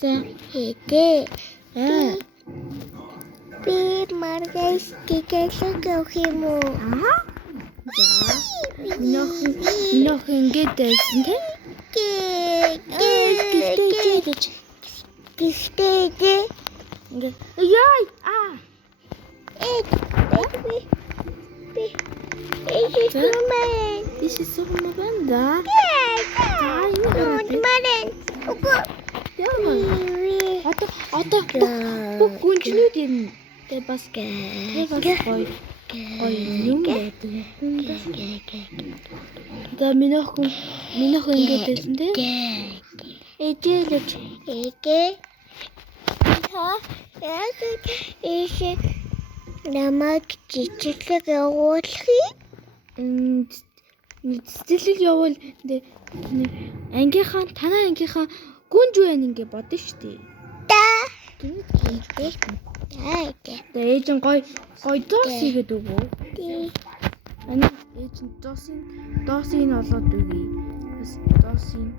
За хийгээ. Би маргас гэгэлэг явах юм уу? За. Минийх ингэж байсан тийм. Гişтэй. Ингээ. Яй. This is so maganda. Одоо бүх гүнжлүүд юм. Тэ бас гоё юм байдаг. За минийх ингэж байсан тийм. Ээжэлж. Намайг жижиглэг явуулах юм. Цэцэрлэг явал ангийнхаа танаа ангийнхаа гүнж байна ингээ бодно шүү дээ. Тэгээ ээж нь гоё доос хийгээд өгөө. Ани ээж нь доосыг олоод өгье. Бас доосыг.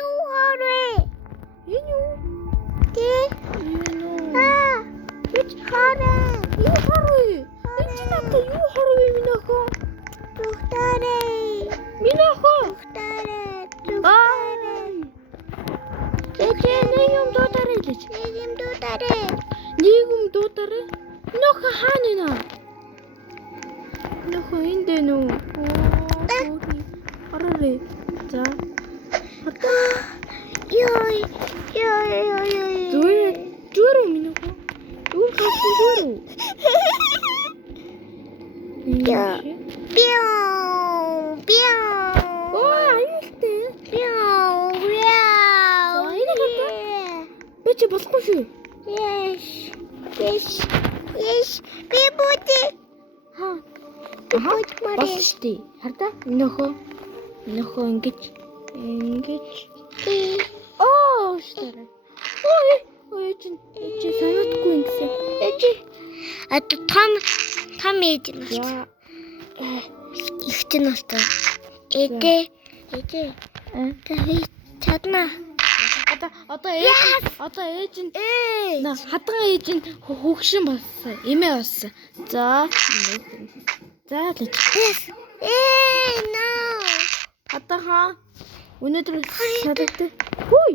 юу харвэ? Энэ юу? Бич хараа. Юу харвэ? Энд чи надад юу харвэ минийхөө? Минийхөө. Нэг юм дуудаарай. Минийхөө хаана нэ? Минийхөө энд дээ нүү. Хараарай. За. Ёй. Зүрх минийхөө. Зүрх. Ой, аюултай. Би чи болохгүй шүү. Yes. Би бүдэ. Болсон шүү дээ. Хардаа минийхөө ингэж. Штэ. Ой, чи санагдгүй юм гэсэн. Том ээж нь байна. Ихтэн настай. Эдээ. Чадна. Одоо ээж нь хадган ээж нь хөгшин болсон. Эмээ болсон. За. За л. No. Хадгаа. Өнөөдөр садагтай. Хүй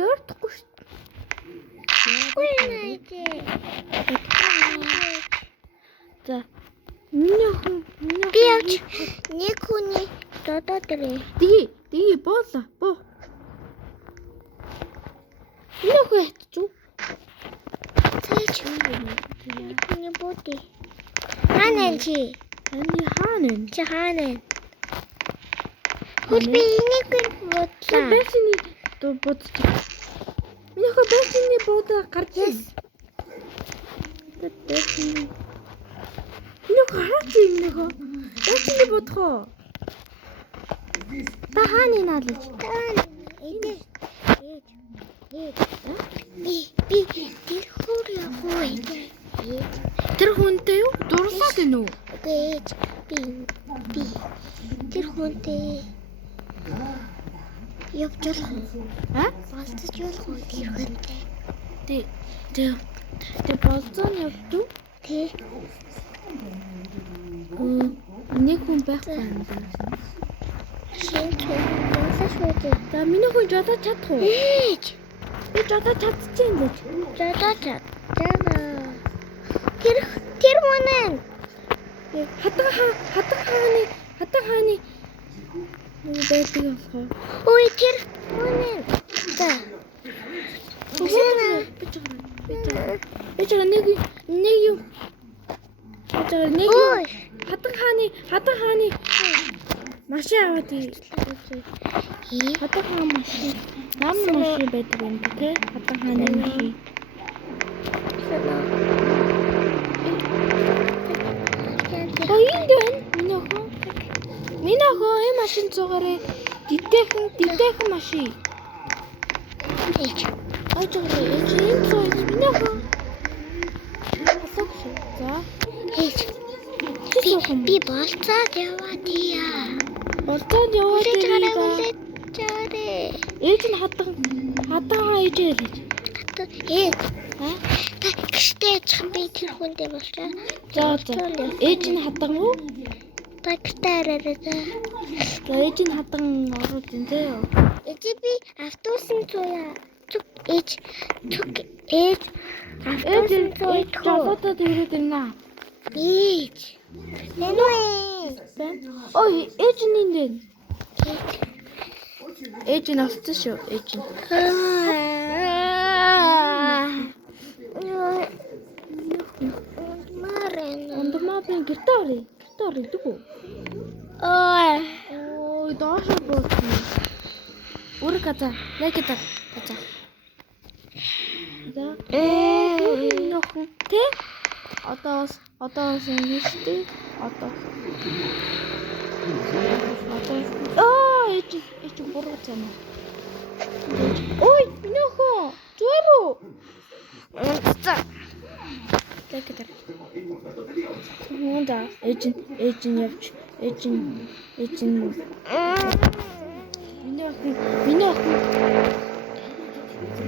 яартахгүй шүү. За. Минийх би явж нэг хүний дододрээ. Ди боола. Боо. Минийх ятчих. Цээч. Не боди. Хаана чи? Чи хаана? Хөл би энийг бодлаа. Бэсний бодчих. Минийх бэсний бодоо гарч ирсэн. Минийх хараач минийх. Бэсний бодхоо. Та хааны наалж. Би тэр хөрөө. Тэр хүнтэй юу? Дурлаад байна уу? Би тэр хүнтэй явж болох. Болцож болох уу тэр хүнтэй? Тэ болцоо явдуу? Тэ. Нэг хүн байхгүй юм даа. За миний хүн жодож чадах уу? Би жодож чадчихээн гэж. Тэр мөнэн. Хатан хааны байдаг болохоо. Ой тэр мөнэн. За. Нэг юм. Хатан хааны машин аваад ий. Хатан хааны машин. Нам машин байдаг юм тий? Хатан хааны машин. Минийхөө энэ машин зугаараа дидээхэн машин. Би болцоод яваад ия. Болцоонд яваад Хүлээж гараа ирээ. хүлээж чарээ. Ээж нь хатагаа ээжээ л. Та Гэртээ ячих би тэр хүндээ болчоо. За. Ээж нь хатан уу? Та гэртээ арай. За ээж нь хатан ороод ин зөө. Ээж би автобусын цуяа. Ээж автобусын цуяа. Жолоодод ирээд ирнэ. Ээж. Нэнэ. Ой, ээж нь энэ. Ээж нь олцсон шүү. Ээж нь. Ондомаабын гэртээ орё. Гэртээ орё дгүй. Ой, доошо болчихно. Үрэг газа. Нэг гэдэг. Газа. За. Нөхөн. Тэ? Одоо ингэж тэ. Одоо. Ээж буруу цана. Ой, нөхөө. Зүрүү. За. Тэг гэдэг. Мунда ээж нь явж миний охин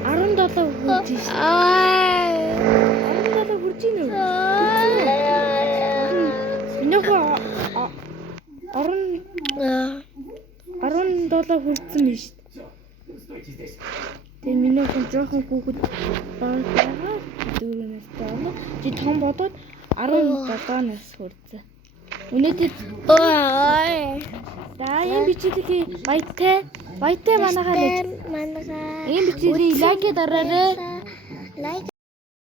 17 хүрч байна. 17 хүрч байна уу? Миний охин 17 хүрсэн биш. Тэгээ миний охин жоохон хүүхэд байгаа 4 настай. Чи том бодоод 17 нас хүрсэн. Үнэхээр за энэ бичлэгийг баяртай манайхаа ийм бичлэгийг лайк дараарай.